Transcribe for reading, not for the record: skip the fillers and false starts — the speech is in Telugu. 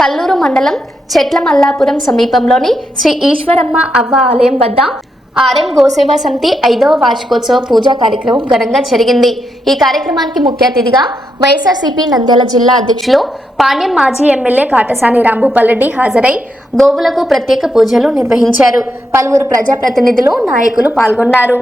కల్లూరు మండలం చెట్లమల్లాపురం సమీపంలోని శ్రీ ఈశ్వరమ్మ అవ్వ ఆలయం వద్ద ఆర్ఎం గోసేవా సమితి 5వ వార్షికోత్సవ పూజా కార్యక్రమం ఘనంగా జరిగింది. ఈ కార్యక్రమానికి ముఖ్య అతిథిగా వైఎస్ఆర్సీపీ నంద్యాల జిల్లా అధ్యక్షులు పాణ్యం మాజీ ఎమ్మెల్యే కాటసాని రాంభూపాల్రెడ్డి హాజరై గోవులకు ప్రత్యేక పూజలు నిర్వహించారు. పలువురు ప్రజాప్రతినిధులు నాయకులు పాల్గొన్నారు.